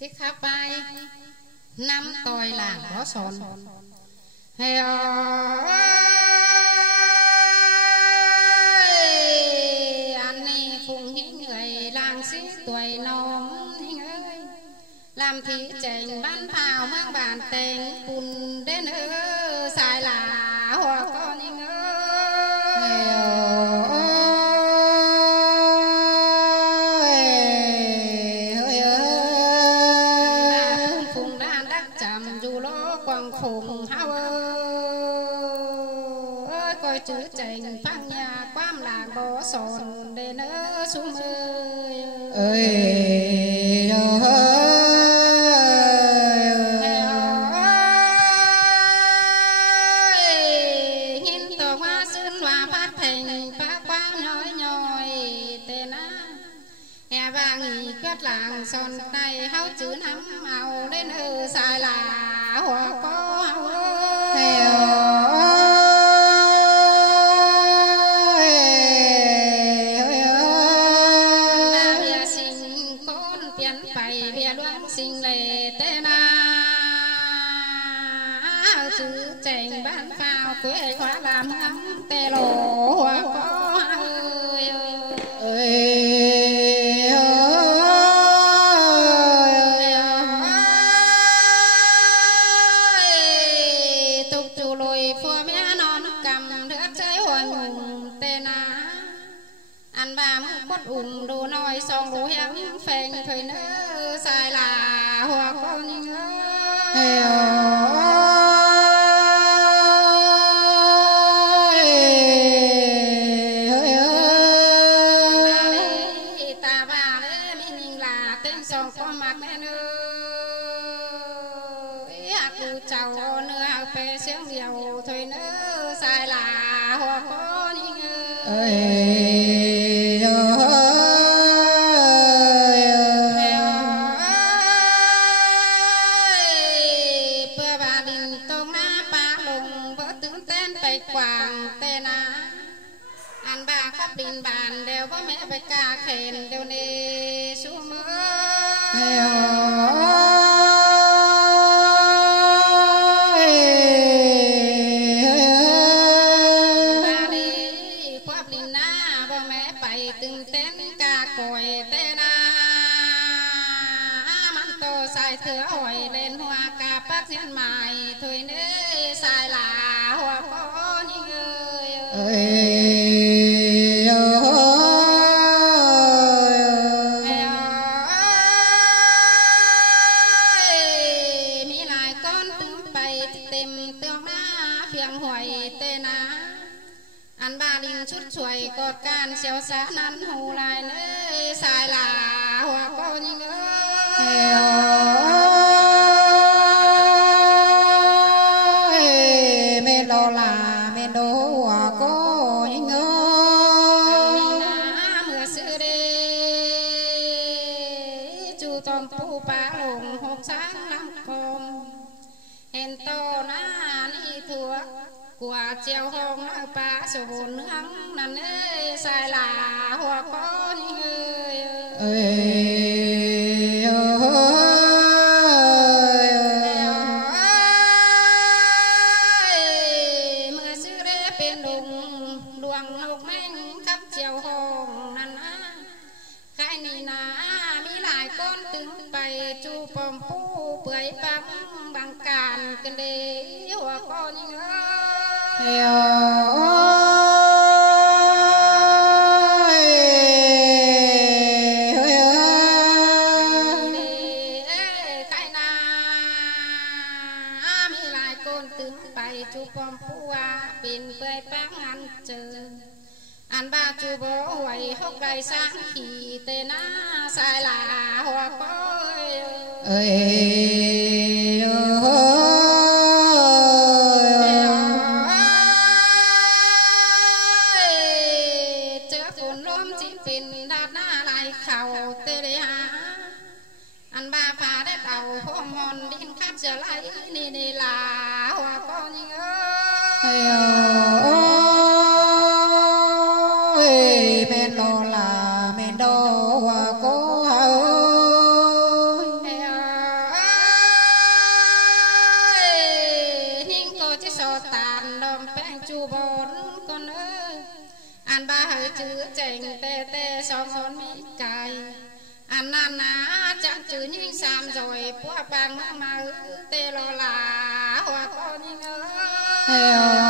chiếc khắp vai năm tòi làng đó sòn hay anh này phụng những người làng xí tuổi nóm ơi làm thị trình bán phào mang bàn tình bùn đến xài là hoa con ơi phụng đan đắc chạm dù lo quăng phụng hao ơi coi chữ trình phang nhà quam làng bó sòn đến xuống ơi làng son tay háo chữ nắm màu lên xài là hoa có bia sinh con pian phải bia đoán sinh lệ tên chữ chành bán phao quê khóa làm ấm tê lộ hoa có đồ nói xong đồ hẹn phèn thời nữa xài là hoa con ta bà đấy mình là tên xong có mặt mẹ nữa hạt cụ chào nữa hạt phê xương điều thời nữa xài là hoa con đình bàn đều có mẹ với ca khen đều nề xuống mưa ba đi quắp đình na bố mẹ bày từng tên ca còi tên mắn tô xài thừa hỏi lên hoa ca bác diễn mài thôi nế xài là hoa có những ơi chút chuối cột can xéo xá nắn hù lại nơi xài là hoa cô như ơi mẹ lo là mẹ đố hoa cô như mưa sữa đê chú tôm pu pa lồng hộp sáng lắm con hèn to na ni thua quả treo hông ở ba số bốn hăng năn ê sai là hoa có những mưa sữa đê bên đùng luồng nục mênh khắp treo hông năn khai nì ná mi lại con tướng bày chu pom pu bưởi bắm bằng càn cần đế hoa có những anh ba chú bố hoài hốc đầy sáng khi tên sai là hoa cối chớ phun lốm chín pin đát na lại khẩu tê đi ha anh ba phá đất đầu hôm mòn đinh khát trở lại nì là hoa con như men lo là men đô hoa cô ơi chu bón con ơi ăn ba hơi chữ chành tê tê xóm xón mỹ cài ăn nan ná chẳng chữ nhưng xàm rồi bua bang mà tê lo là hoa con ơi